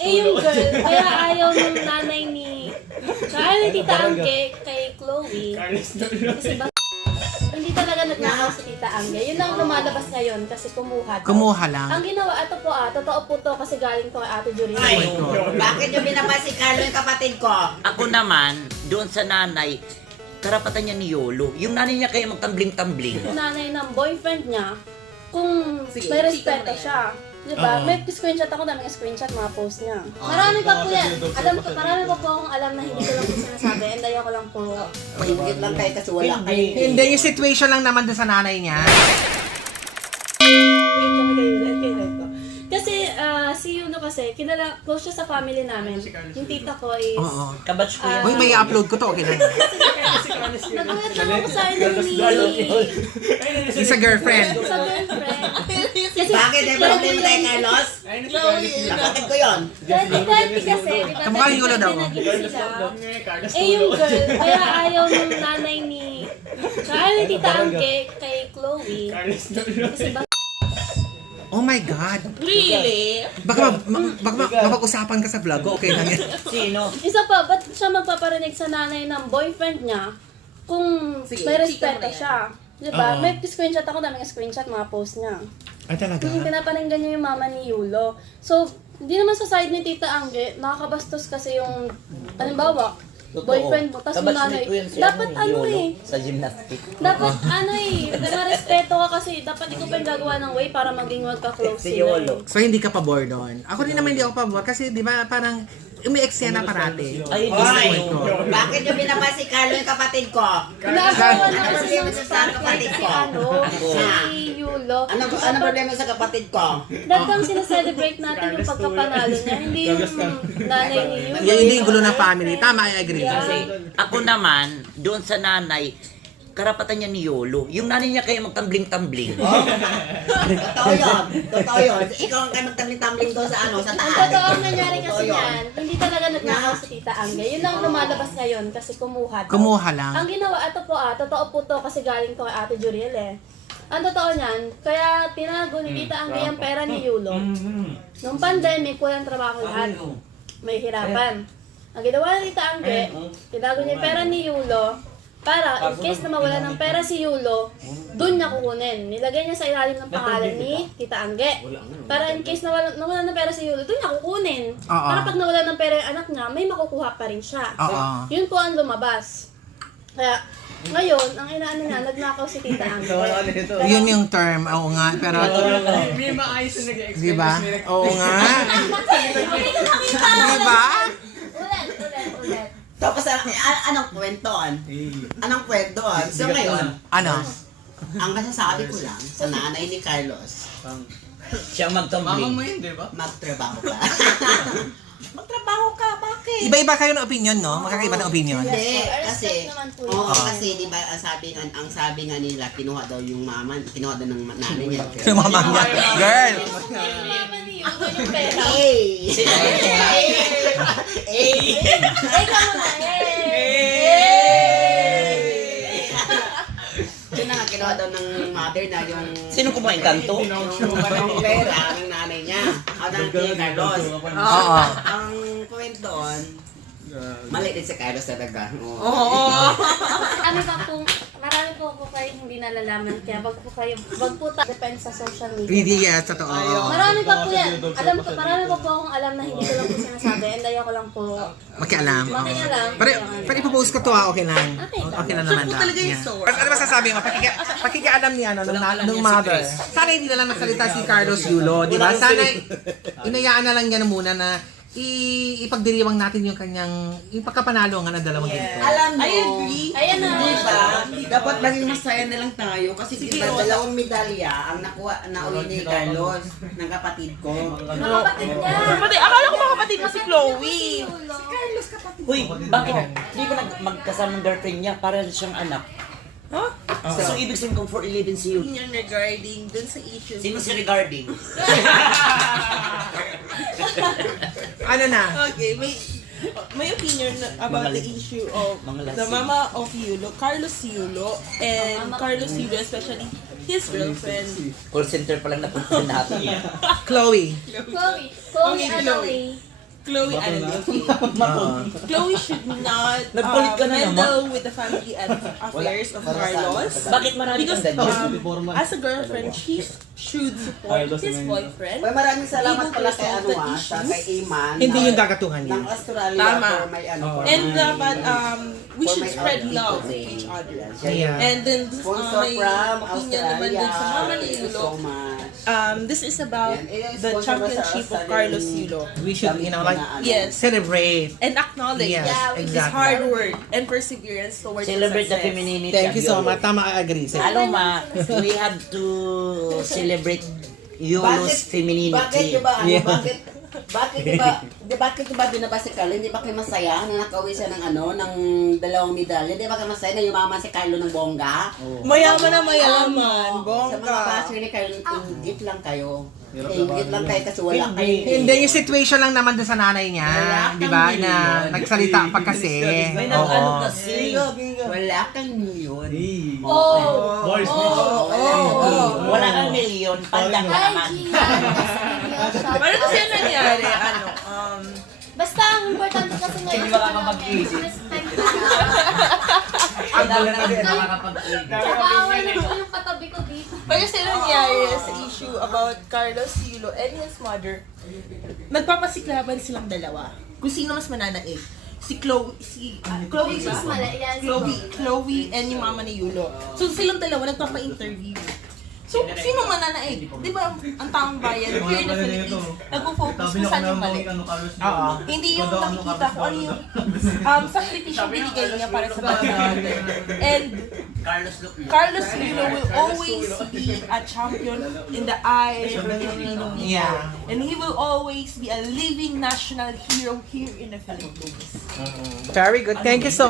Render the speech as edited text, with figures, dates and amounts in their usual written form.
yung girl, kaya ayaw ng nanay ni... Kaya ni Tita Angge kay Chloe. Kasi ba... Hindi talaga nagnakaw si Tita Angge. Yun ang lumalabas ngayon kasi kumuha. Kumuha lang. Ang ginawa, ito po totoo po to kasi galing to kay Ate Julie. Ay, bakit yung binabasi Carlo yung kapatid ko? Ako naman, doon sa nanay, karapatan niya ni Yolo. Yung nanay niya kaya magtambling-tambling. Nanay ng boyfriend niya, kung may respeto siya. Diba? Oo. May screenshot ako, daming screenshot mga post niya. Marami pa po yan. Marami pa po akong alam na hindi ko lang po sinasabi and ayaw ko lang po. Ingit lang kayo kasi wala kayo. Hindi, yung situation lang naman dun sa nanay niya. Kasi si Yuno kasi, kilala, close siya sa family namin. Yung tita ko is... Oo. Kabatch ko yan. Uy, may upload ko to, okay lang. Nagulat lang ako sa inyo ni... Yung sa girlfriend. Sa girlfriend. Kasi, Bakit? Eh, problema tayo, Carlos? Kapatid ko yun. 2020 kasi, di ba? Kamukha yung Yuno daw. naging sila. Yung girl, kaya ayaw ng nanay ni... Kaya ni Tita Angge kay Chloe. Kasi ba... Oh my God. Really? Baka mapag-usapan ka sa vlog ko, okay lang yan. Sino? Isa pa, ba't siya magpaparinig sa nanay ng boyfriend niya kung may respeto siya? Diba? Oo. May screenshot ako, daming screenshot mga post niya. Ay, talaga? Yung pinapaninggan niya yung mama ni Yulo. So, hindi naman sa side ni Tita Angge, nakakabastos kasi yung, halimbawa, boyfriend mo, tapos yung nanay. Dapat ano eh, Sa gymnastic. dapat ano eh, marespeto ka kasi, dapat ikaw pa yung gagawa ng way para maging magka-close Si sila. Yolo. eh. So, hindi ka pabor doon? Ako rin naman hindi ako pabor kasi di ba parang may eksena parati. Ay, hindi Ay, ko. bakit yung binabasi Carlo yung kapatid ko? Nagawa na Ano kasi problema ng sa spotlight kapatid si ko? si Yulo. Ano problema sa kapatid ko? Dapat sineselebrate natin yung pagkapanalo niya, hindi yung nanay ni Yulo. Yan hindi yung gulo ng family. Tama, I agree. Kasi ako naman, doon sa nanay, karapatan niya ni Yolo. Yung nanay niya kaya magtambling-tambling. Totoo yun. Totoo yun. Ikaw ang kayo magtamling-tamling doon sa ano, sa Ang taas. totoo ang nangyari kasi Totoo yun. yan, hindi talaga nagnakaw si Tita Angge. Yun ang lumalabas ngayon kasi kumuha. daw. Kumuha lang. Ang ginawa, ito po totoo po to kasi galing to kay Ate Juriel eh. Ang totoo niyan, kaya tinago ni Tita Angge yung pera ni Yulo. Nung pandemic, walang trabaho lahat. May hirapan. Ang ginawa ni Tita Angge, tinago niya yung pera ni Yulo para in case na mawala ng pera si Yulo, doon niya kukunin. Nilagay niya sa ilalim ng pangalan ni Tita Angge. Para in case nawala ng pera si Yulo, doon niya kukunin. Oo. Para pag nawala ng pera yung anak niya, may makukuha pa rin siya. Oo. Yun po ang lumabas. Kaya, ngayon, ang inaano niya, nagnakaw si Tita Angge. Yun yung term. Oo nga. Pero, May maayos na nag-expect. di ba? Oo nga. Di ba? Ulit. Tapos anong kwentoon? Anong kwentoon? So ngayon, Ano? ang masasabi ko lang sa nanay ni Carlos, Siya Mama magtambling. mo yun, di ba? magtrabaho ka. Magtrabaho ka, bakit? Iba-iba kayo ng opinion, no? Magkakaiba ng opinion. Hindi, Yes, kasi, respect naman po yun. oo, kasi di ba ang sabi nga nila, kinuha daw yung mama, kinuha daw ng nanay niya. Yung mama niya. Girl! Yung mama ni Yulo yung pera. Hey! Ikaw na, Yun na nga, kinuha daw ng mother na yung Sino kumain kanto? yung pera ng nanay niya. Ng kay Carlos. Oo. Ang kwento doon, mali din si Carlos talaga. Marami po kayo hindi nalalaman. Kaya wag po tayo depend sa social media. Hindi, yes, totoo. Marami pa po yan. Marami pa po akong alam na hindi ko lang po sinasabi. And ayaw ko lang po. Makialam. oo. Makialam. Pero ipopost ko to okay lang. Okay. Okay lang naman. Talaga yung Yeah. source. Ano masasabi mo? Pakikialam niya, nung mother. Sana hindi na lang nagsalita si Carlos Yulo, di ba? Sana inayaan na lang niya muna na ipagdiriwang natin yung kanyang yung pagkapanalo nga ng dalawang ganito. Alam mo, I agree. Ayan na. diba, dapat maging masaya na lang tayo kasi diba, dalawang medalya ang nauwi ni Carlos ng kapatid ko. Mga kapatid niya. Kapatid, akala ko mga kapatid mo si Chloe. Uy, bakit? Di ba magkasama ng girlfriend niya? Para siyang anak. Huh? So, ibig sabihin kung 4'11 si Yolo. Yun regarding dun sa issue. Sino si regarding? Ano na? Okay, may opinion about the issue of the mama of Yulo, Carlos Yulo, and Carlos Yulo, especially his girlfriend. Call center pa lang napunta natin. Chloe. Chloe. Chloe. Chloe Chloe should not Nagpalit ka na meddle with the family and affairs of Carlos. Bakit marami Because kang ganyan? as a girlfriend, she should support his boyfriend. Well, maraming salamat Able to pala kay resolve ano the sa issues. kay Iman. Hindi yung gagatuhan niya. Ng Australia Tama. for may ano. for And may- dapat we for should my spread outreach love to today. each other. Yeah. And then Sponsor may from opinion naman Australia. dun sa mama ni Thank you Yulo. so much. This is about Yan. Eh, the sponsor championship sa of Carlos Yulo. We should, you know, like, Yes. celebrate. And acknowledge Yes, his exactly. hard work and perseverance towards Celebrate the success. femininity Thank you of so Yolo. much. Tama, I agree. Alam ma, we have to celebrate Yolo's femininity. Bakit yung ba, ano, bakit yung ba dinaba si Carlo, hindi ba kayo masaya na nakauwi siya ng ano, ng 2 medalya? Hindi ba kayo masaya na yumaman si Carlo ng bongga? Mayaman na mayaman, Sa mga bongga. basher ni Carlo, inggit lang kayo. Inggit lang kayo kasi wala kayo. Hindi, yung situation lang naman dun sa nanay niya. Wala Di ba? kang Na milyon. nagsalita pa kasi. May Oo. nag-ano kasi. Wala kang milyon. Oh! Boys, Wala kang milyon, pandang ka Ay, naman. Gia! Ano kasi yung nangyari? Basta ang importante kasi ngayon Hindi sa makakapag-isip. respect Ang dami na kasi nakakapag-ibig. Nag-aaway na po yung katabi ko dito. Pero kasi nangyari sa issue about Carlos Yulo and his mother, nagpapasiklaban silang dalawa. Kung sino mas mananaig. Si Chloe, Chloe Which is mali. Yan. Chloe and yung mama ni Yulo. So silang dalawa nagpapa-interview. So, sino mananaig? Di ba ang taong bayan here in the Philippines, nagpo-focus kung saan yung mali. Oo. Hindi yung nakikita kung ano yung sakripisyo binigay niya para sa bansa natin. And Carlos Yulo will always be a champion in the eyes of the Filipino people. Yeah. And he will always be a living national hero here in the Philippines. Very good. Thank you so